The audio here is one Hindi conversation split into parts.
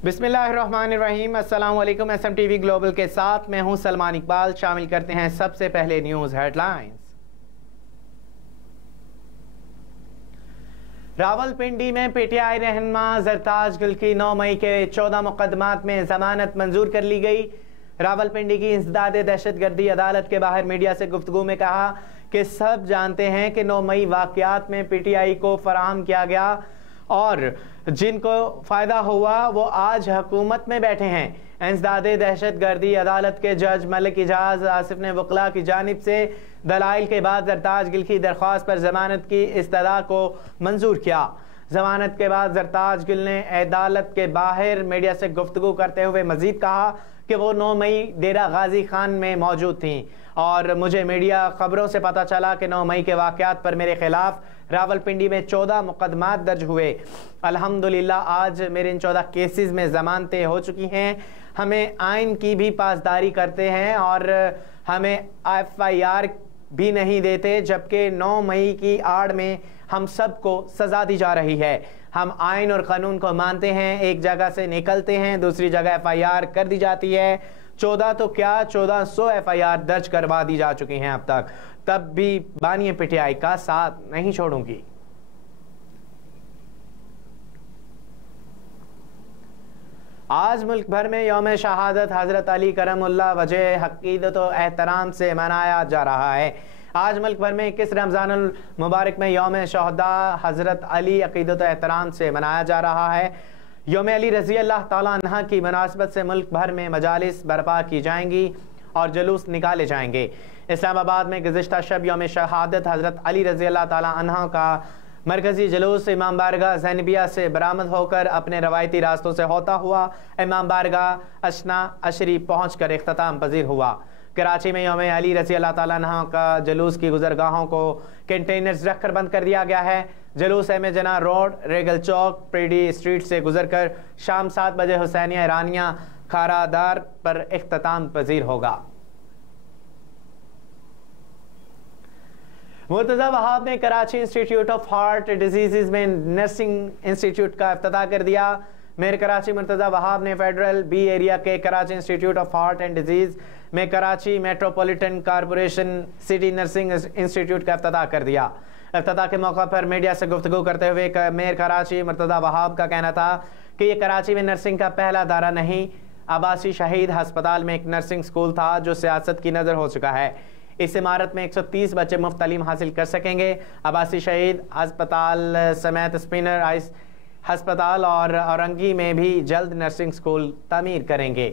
बिस्मिल्लाहिर्रहमानिर्रहीम। अस्सलाम वालेकुम। SMTV ग्लोबल के साथ मैं हूं सलमान इकबाल। शामिल करते हैं सबसे पहले न्यूज़ हेडलाइंस। रावलपिंडी में PTI रहनुमा जरताज गुल की 9 मई के 14 मुकदमात में जमानत मंजूर कर ली गई। रावलपिंडी की इंसदादे दहशतगर्दी अदालत के बाहर मीडिया से गुफ्तगू में कहा कि सब जानते हैं कि 9 मई वाक़यात में PTI को फराहम किया गया और जिनको फ़ायदा हुआ वो आज हुकूमत में बैठे हैं। इंसदादे दहशतगर्दी अदालत के जज मलिक इजाज़ आसिफ ने वकला की जानिब से दलाइल के बाद जरताज गिल की दरख्वास्त पर जमानत की इस्तदा को मंजूर किया। जमानत के बाद जरताज गिल ने अदालत के बाहर मीडिया से गुफ्तगू करते हुए मजीद कहा कि वो 9 मई डेरा गाजी खान में मौजूद थीं और मुझे मीडिया खबरों से पता चला कि 9 मई के वाक़यात पर मेरे खिलाफ रावलपिंडी में 14 मुकदमात दर्ज हुए। अल्हम्दुलिल्लाह आज मेरे इन 14 केसेस में ज़मानतें हो चुकी हैं। हमें आइन की भी पासदारी करते हैं और हमें FIR भी नहीं देते, जबकि 9 मई की आड़ में हम सबको सज़ा दी जा रही है। हम आइन और कानून को मानते हैं। एक जगह से निकलते हैं, दूसरी जगह FIR कर दी जाती है। 14 तो क्या 1400 FIR दर्ज करवा दी जा चुकी हैं अब तक। तब भी बानी PTI का साथ नहीं छोड़ूंगी। आज मुल्क भर में यौम शहादत हज़रत अली करमुल्लाह वजह अक़ीदत व एहतराम से मनाया जा रहा है। आज मुल्क भर में 21 रमज़ानुल मुबारक में यौम शहदा हज़रत अली अक़ीदत व एहतराम से मनाया जा रहा है। यौम अली रज़ी अल्लाह ताला अन्हा की मुनासबत से मुल्क भर में मजालिस बर्पा की जाएंगी और जुलूस निकाले जाएंगे। इस्लामाबाद में गुज़िश्ता शब यौम शहादत हज़रत अली रज़ी अल्लाह ताला अन्हा का मरकज़ी जुलूस इमाम बारगाह ज़ैनबिया से बरामद होकर अपने रवायती रास्तों से होता हुआ इमाम बारगाह अशना अशरी पहुँच कर इख्तिताम पजीर हुआ। कराची में यौम अली रज़ी अल्लाह ताला अन्हा का जुलूस की गुजरगाहों को कंटेनर्स रखकर बंद कर दिया गया है। जुलूस में जना रोड, रेगल चौक, प्रेडी स्ट्रीट से गुजर कर शाम 7 बजे हुसैनिया ईरानिया खारादार पर इख्तिताम पजीर होगा। मुर्तज़ा वहाब ने Karachi institute of heart disease में नर्सिंग इंस्टीट्यूट का इफ्तिताह कर दिया। मेयर कराची मुर्तज़ा वहाब ने फेडरल B एरिया के Karachi institute of heart and diseases में Karachi metropolitan corporation city nursing institute का इफ्तिताह कर दिया। इफ्तिताह के मौका पर मीडिया से गुफ्तगू करते हुए मेयर कराची मुर्तज़ा वहाब का कहना था कि ये कराची में नर्सिंग का पहला दायरा नहीं, आबासी शहीद अस्पताल में एक नर्सिंग स्कूल था जो सियासत की नज़र हो चुका है। इस इमारत में 130 बच्चे मुफ्त तालीम हासिल कर सकेंगे। आबासी शहीद अस्पताल समेत स्पिनर आइस अस्पताल और औरंगी में भी जल्द नर्सिंग स्कूल तामीर करेंगे।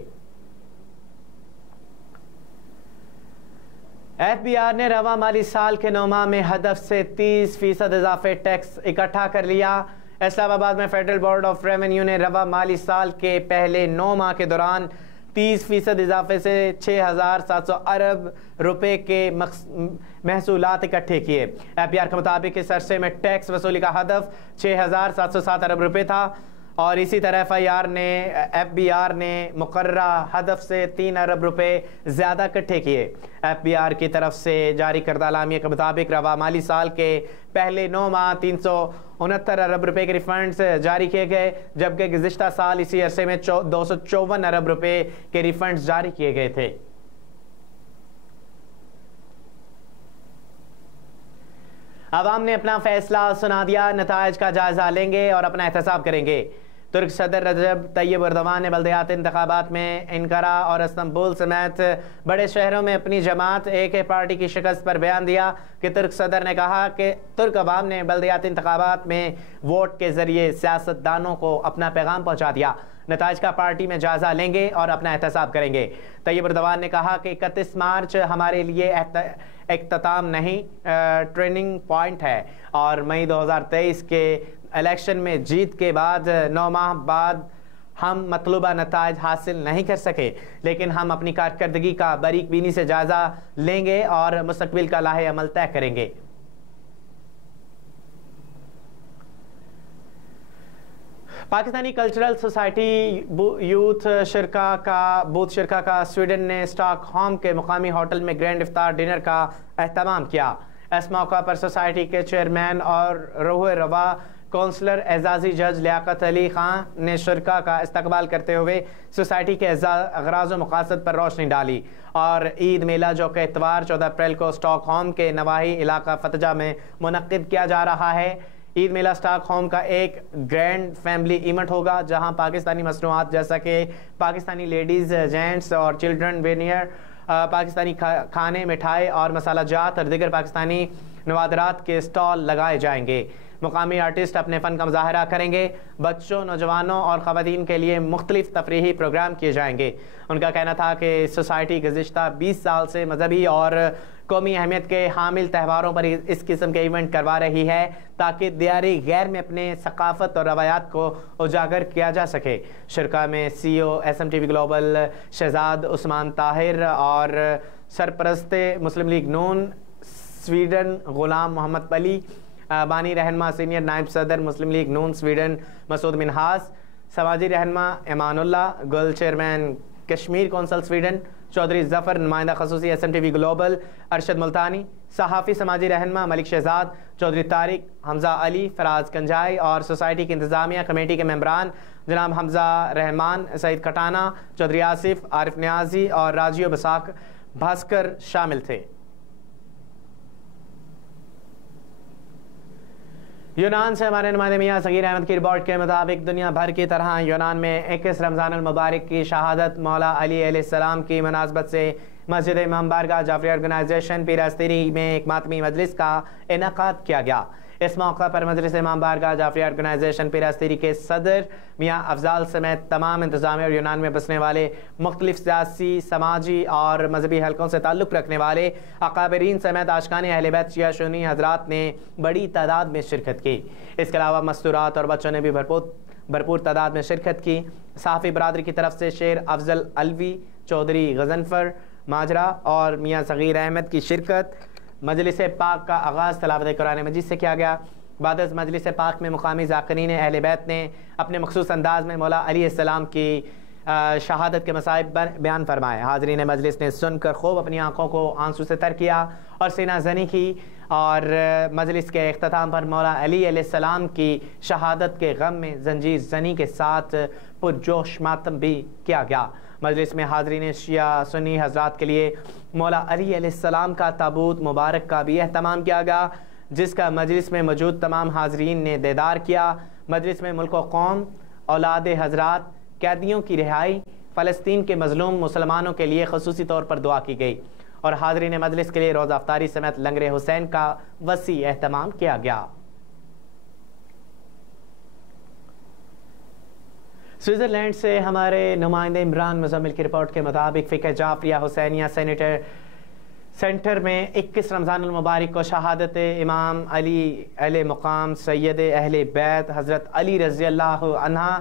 FBR ने रवा माली साल के 9 माह में हदफ से 30% इजाफे टैक्स इकट्ठा कर लिया। इस्लामाबाद में फेडरल बोर्ड ऑफ रेवेन्यू ने रवा माली साल के पहले 9 माह के दौरान 30% इजाफे से 6,700 अरब रुपए के महसूलात इकट्ठे किए। FBR के मुताबिक इस अरसे में टैक्स वसूली का हदफ 6,707 अरब रुपए था और इसी तरह FBR ने मुकर्ररा हदफ से 3 अरब रुपए ज़्यादा इकट्ठे किए। FBR की तरफ से जारी करदा एलामिया के मुताबिक रवा माली साल के पहले 9 माह 369 अरब रुपए के रिफंड्स जारी किए गए, जबकि गुज़िश्ता साल इसी अरसे में 254 अरब रुपए के रिफंड्स जारी किए गए थे। अवाम ने अपना फैसला सुना दिया, नताइज का जायजा लेंगे और अपना एहतसाब करेंगे। तुर्क सदर रजब तैयब एर्दोगान ने बल्दियाती इंतखाबात में इनकारा और इस्तांबुल समेत बड़े शहरों में अपनी जमात AK पार्टी की शिकस्त पर बयान दिया कि तुर्क सदर ने कहा कि तुर्क अवाम ने बल्दियाती इंतखाबात में वोट के जरिए सियासतदानों को अपना पैगाम पहुँचा दिया। नताइज का पार्टी में जायजा लेंगे और अपना एहतसाब करेंगे। तैयब एर्दोगान ने कहा कि 31 मार्च हमारे लिए इख्तिताम नहीं, ट्रेनिंग पॉइंट है और मई 2023 के इलेक्शन में जीत के बाद 9 माह बाद हम मतलूबा नताइज हासिल नहीं कर सके, लेकिन हम अपनी कारकर्दगी का बारीक बीनी से जायजा लेंगे और मुस्तकबिल का लाहे अमल तय करेंगे। पाकिस्तानी कल्चरल सोसाइटी यूथ शिरका का स्वीडन ने स्टॉकहोम के मुकामी होटल में ग्रैंड इफ्तार डिनर का एहतमाम किया। इस मौका पर सोसाइटी के चेयरमैन और रोह रवा कौंसलर एजाजी जज लियाकत अली खान ने शुरका का इस्तकबाल करते हुए सोसाइटी के अगराज व मकासद पर रोशनी डाली और ईद मेला जो कि इतवार 14 अप्रैल को स्टॉकहोम के नवाही इलाका फतजा में मुनक्किद किया जा रहा है। ईद मेला स्टॉकहोम का एक ग्रैंड फैमिली इवेंट होगा जहां पाकिस्तानी मसनूआत जैसा कि पाकिस्तानी लेडीज़, जेंट्स और चिल्ड्रन वेनियर, पाकिस्तानी खाने, मिठाई और मसाला जात और दीगर पाकिस्तानी नवादरात के स्टॉल लगाए जाएंगे। मुकामी आर्टिस्ट अपने फ़न का मुजाहरा करेंगे। बच्चों, नौजवानों और ख़वातीन के लिए मुख्तलिफ तफरीही प्रोग्राम किए जाएंगे। उनका कहना था कि सोसाइटी गुज़िश्ता 20 साल से मजहबी और कौमी अहमियत के हामिल त्यौहारों पर इस किस्म के इवेंट करवा रही है ताकि दियारी गैर में अपने सकाफ़त और रवायात को उजागर किया जा सके। शुरका में CEO SMTV global Shahzad Usman Tahir और सरपरस्ते मुस्लिम लीग नून स्वीडन गुलाम मोहम्मद अली, बानी रहनमा सीनियर नायब सदर मुस्लिम लीग नून स्वीडन मसूद मिनहास, समाजी रहनमा Imanullah, Gul chairman Kashmir council Sweden Chaudhry Zafar, नुमाइंदा खसूसी SMTV ग्लोबल अरशद मुल्तानी, सहाफ़ी समाजी रहनमा मलिक शहजाद, चौधरी तारिक, हमजा अली, फराज कंजाई और सोसाइटी की इंतज़ामिया कमेटी के मेंबरान जनाब हमजा रहमान, सईद कटाना, चौधरी आसिफ, आरिफ न्याजी और राजियो बसाक भास्कर शामिल थे। यूनान से हमारे नुमाइंदे मियाँ सगीर अहमद की रिपोर्ट के मुताबिक दुनिया भर की तरह यूनान में 21 रमज़ान अल मुबारक की शहादत मौला अली अलैहिस्सलाम की मुनासबत से मस्जिद इमाम बारगाह जाफरी ऑर्गेनाइजेशन पीरास्तीरी में एक मातमी मजलिस का इनेकाद किया गया। इस मौका पर मजलिस इमाम बारगाह जाफरी ऑर्गेनाइजेशन पीरास्तीरी के सदर मियाँ अफजाल समेत तमाम इंतजामिया और यूनान में बसने वाले मुख्तलिफ सियासी, समाजी और मजहबी हलकों से ताल्लुक़ रखने वाले अकाबरीन समेत आशिकान अहले बैत शिया सुन्नी हजरात ने बड़ी तादाद में शिरकत की। इसके अलावा मस्तूरात और बच्चों ने भी भरपूर तादाद में शिरकत की। सहाफ़ी बरादरी की तरफ से शेर अफजल अलवी, चौधरी गजनफर माजरा और मियाँ सगीर अहमद की शिरकत। मजलिस पाक का आगाज़ तिलावत कुरान मजीद से किया गया। बाद अज़ मजलिस पाक में मुकामी ज़ाकिरीन अहले बैत ने अपने मखसूस अंदाज में मौला अली अलैहिस्सलाम की शहादत के मसाइब बयान फरमाए। हाज़रीन मजलिस ने सुनकर खूब अपनी आँखों को आंसू से तर किया और सीना जनी की और मजलिस के इख्तिताम पर मौला अली अलैहिस्सलाम की शहादत के गम में जंजीर जनी के साथ पुरजोश मातम भी किया गया। मजलिस में हाज़रीन शिया सुन्नी हजरात के लिए मौला अली अलैहिस्सलाम का ताबूत मुबारक का भी एहतमाम किया गया, जिसका मजलिस में मौजूद तमाम हाज़रीन ने दीदार किया। मजलिस में मुल्क व कौम, औलाद हजरात, कैदियों की रिहाई, फ़लस्तीन के मज़लूम मुसलमानों के लिए ख़ुसूसी तौर पर दुआ की गई और हाज़रीन मजलिस के लिए रोज़ा अफ्तारी समेत लंगर हुसैन का वसी एहतमाम किया गया। स्विट्ज़रलैंड से हमारे नुमाइंदे इमरान मुज़म्मिल की रिपोर्ट के मुताबिक फ़िक़्ह जाफरिया हुसैनिया सेंटर में 21 रमज़ान अल मुबारक को शहादत इमाम अली अहले मुक़ाम सैयद अहले बैत हज़रत अली रज़ी अल्लाह अन्हा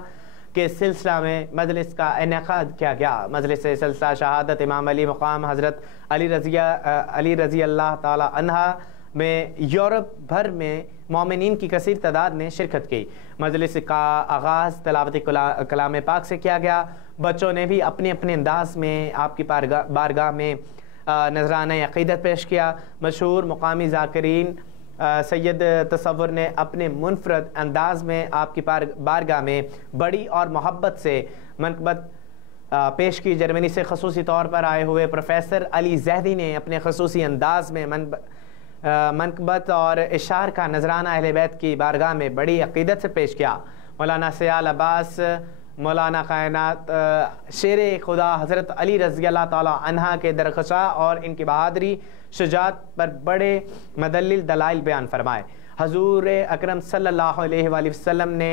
के सिलसिला में मजलिस का इनेकाद किया गया। मजलिस से सिलसिला शहादत इमाम अली मुक़ाम हज़रत अली रज़ी अल्लाह ताला अन्हा में यूरोप भर में मोमिनीन की कसीर तादाद ने शिरकत की। मजलिस का आगाज़ तिलावत कलाम पाक से किया गया। बच्चों ने भी अपने अपने अंदाज में आपकी बारगाह में नजराना अक़ीदत पेश किया। मशहूर मुकामी ज़ाकिरीन सैयद तसव्वुर ने अपने मुनफरद अंदाज में आपकी बारगाह में बड़ी और मोहब्बत से मनक़बत पेश की। जर्मनी से खसूसी तौर पर आए हुए प्रोफेसर अली जैदी ने अपने खसूसी अंदाज में मनक़बत और इशार का नजराना अहले बैत की बारगाह में बड़ी अक़ीदत से पेश किया। मौलाना सयाल अब्बास, मौलाना कायनात शेर खुदा हज़रत अली रज़ी अल्लाह ताला अन्हा के दरख़शा और इनकी बहादरी शुजात पर बड़े मदल्लिल दलाइल बयान फरमाए। हजूर अकरम सल्लल्लाहु अलैहि वसल्लम ने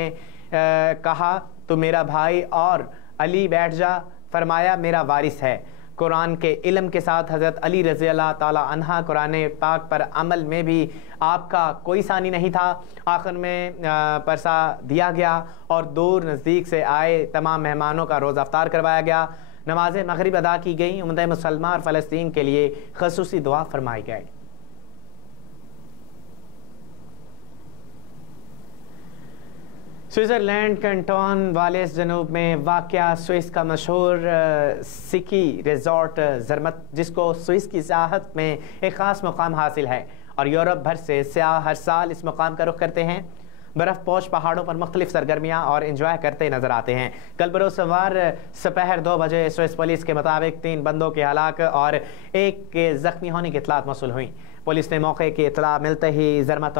कहा, तो मेरा भाई और अली बैठ जा, फरमाया मेरा वारिस है। कुरान के इल्म के साथ हज़रत अली रज़ी अल्लाह ताला अन्हा कुरान पाक पर अमल में भी आपका कोई सानी नहीं था। आखिर में परसा दिया गया और दूर नज़दीक से आए तमाम मेहमानों का रोज़ा अफ्तार करवाया गया। नमाज मगरिब अदा की गई। उम्मत मुसलमान और फ़लस्तीन के लिए ख़ुसूसी दुआ फरमाई गई। स्विट्ज़रलैंड कैंटोन वालेस जनूब में वाक़या स्विस का मशहूर सिकी रिजॉर्ट ज़रमत, जिसको स्विस की सियाहत में एक ख़ास मुकाम हासिल है और यूरोप भर से सयाह हर साल इस मुकाम का रुख करते हैं। बर्फ पोश पहाड़ों पर मुख्तलिफ सरगर्मियां और इंजॉय करते नजर आते हैं। कल बरोज सोमवार दोपहर 2 बजे स्विस पुलिस के मुताबिक 3 बंदों के हलाक और 1 के जख्मी होने की इतलात मौसूल हुई। पुलिस ने मौके की इतला मिलते ही जरमत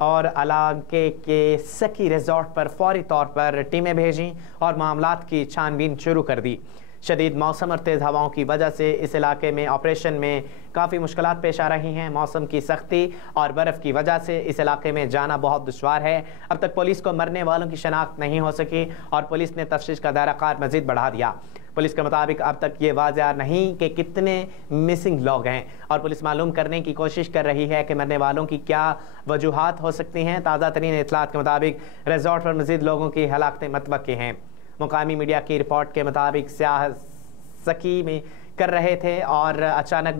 और इलाके के सकी रिजॉर्ट पर फौरी तौर पर टीमें भेजीं और मामलात की छानबीन शुरू कर दी। शदीद मौसम और तेज़ हवाओं की वजह से इस इलाके में ऑपरेशन में काफ़ी मुश्किलात पेश आ रही हैं। मौसम की सख्ती और बर्फ़ की वजह से इस इलाके में जाना बहुत दुश्वार है। अब तक पुलिस को मरने वालों की शनाख्त नहीं हो सकी और पुलिस ने तफ्तीश का दायरा कार मज़ीद बढ़ा दिया। पुलिस के मुताबिक अब तक ये वाज़ह नहीं कि कितने मिसिंग लोग हैं और पुलिस मालूम करने की कोशिश कर रही है कि मरने वालों की क्या वजूहात हो सकती हैं। ताज़ा तरीन इतलात के मुताबिक रिजॉर्ट पर मज़ीद लोगों की हलाकतें मतवक्की हैं। मुकामी मीडिया की रिपोर्ट के मुताबिक स्याह सकी में कर रहे थे और अचानक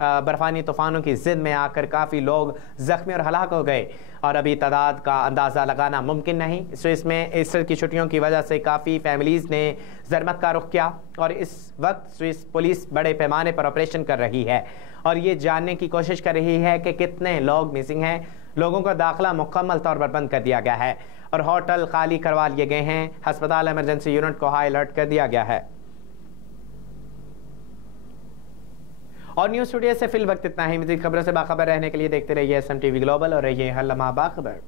बर्फानी तूफानों की जिद में आकर काफ़ी लोग जख्मी और हलाक हो गए और अभी तादाद का अंदाज़ा लगाना मुमकिन नहीं। स्विस में ईस्टर की छुट्टियों की वजह से काफ़ी फैमिलीज़ ने जरमत का रुख किया और इस वक्त स्विस पुलिस बड़े पैमाने पर ऑपरेशन कर रही है और ये जानने की कोशिश कर रही है कि कितने लोग मिसिंग हैं। लोगों का दाखिला मुकम्मल तौर पर बंद कर दिया गया है और होटल खाली करवा लिए गए हैं। अस्पताल इमरजेंसी यूनिट को हाई अलर्ट कर दिया गया है। और न्यूज़ स्टूडियो से फिल वक्त इतना ही। मज़ीद खबरों से बाखबर रहने के लिए देखते रहिए SM TV ग्लोबल और रहिए हर लम्हा बाखबर।